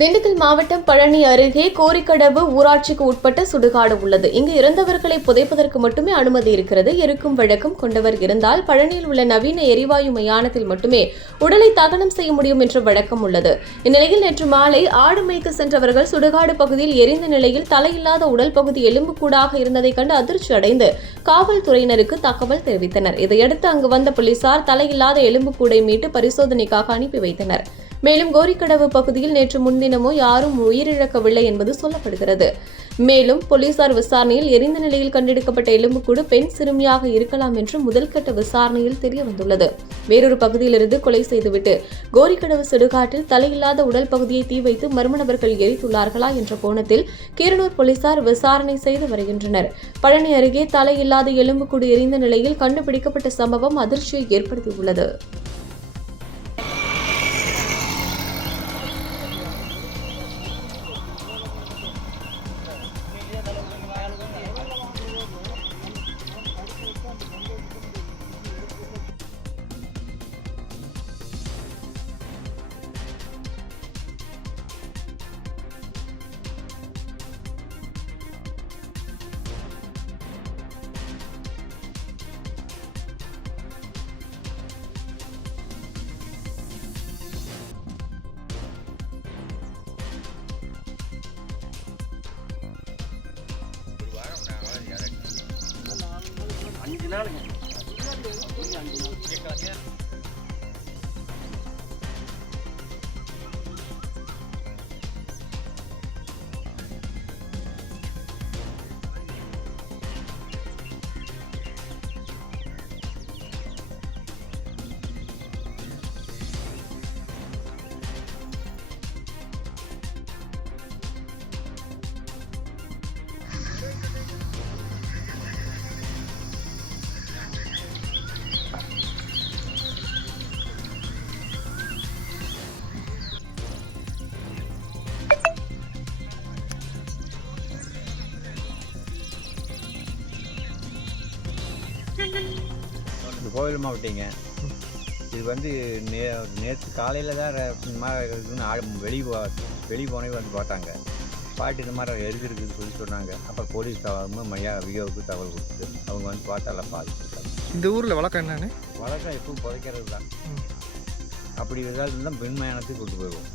திண்டுக்கல் மாவட்டம் பழனி அருகே கோரிக்கடவு ஊராட்சிக்கு உட்பட்ட சுடுகாடு உள்ளது. இங்கு இறந்தவர்களை புதைப்பதற்கு மட்டுமே அனுமதி இருக்கிறது. எருக்கும் வழக்கம் கொண்டவர் இருந்தால் பழனியில் உள்ள நவீன எரிவாயு மயானத்தில் மட்டுமே உடலை தகனம் செய்ய முடியும் என்ற வழக்கம் உள்ளது. இந்நிலையில் நேற்று மாலை ஆடு மேய்க்க சென்றவர்கள் சுடுகாடு பகுதியில் எரிந்த நிலையில் தலையில்லாத உடல் பகுதி எலும்புக்கூடாக இருந்ததை கண்டு அதிர்ச்சி அடைந்து காவல்துறையினருக்கு தகவல் தெரிவித்தனர். இதையடுத்து அங்கு வந்த போலீசார் தலையில்லாத எலும்புக்கூடை மீட்டு பரிசோதனைக்காக அனுப்பி வைத்தனர். மேலும் கோரிக்கடவு பகுதியில் நேற்று முன்தினமோ யாரும் உயிரிழக்கவில்லை என்பது சொல்லப்படுகிறது. மேலும் போலீசார் விசாரணையில் எரிந்த நிலையில் கண்டெடுக்கப்பட்ட எலும்புக்கூடு பெண் சிறுமியாக இருக்கலாம் என்று முதல்கட்ட விசாரணையில் தெரியவந்துள்ளது. வேறொரு பகுதியிலிருந்து கொலை செய்துவிட்டு கோரிக்கடவு சுடுகாட்டில் தலையில்லாத உடல் பகுதியை தீ வைத்து மர்ம நபர்கள் எரித்துள்ளார்களா என்ற கோணத்தில் கீரனூர் போலீசார் விசாரணை செய்து வருகின்றனர். பழனி அருகே தலையில்லாத எலும்புக்கூடு எரிந்த நிலையில் கண்டுபிடிக்கப்பட்ட சம்பவம் அதிர்ச்சியை ஏற்படுத்தியுள்ளது. இது கோவில் மாவட்டங்க. இது வந்து நேற்று காலையில் தான் இந்த மாதிரி வெளியே போனே வந்து பார்த்தாங்க. பாட்டு இந்த மாதிரி எழுதிருக்குன்னு சொல்லி சொன்னாங்க. அப்புறம் போலீஸ் விஓவுக்கு தகவல் கொடுத்து அவங்க வந்து பார்த்தாலாம் பாதிச்சுட்டாங்க. இந்த ஊரில் வழக்கம் என்னன்னு வழக்கம் எப்பவும் புதைக்கிறது தான். அப்படி ஏதாவது இருந்தால் பெண் மயானத்துக்கு கொண்டு போயிடுவோம்.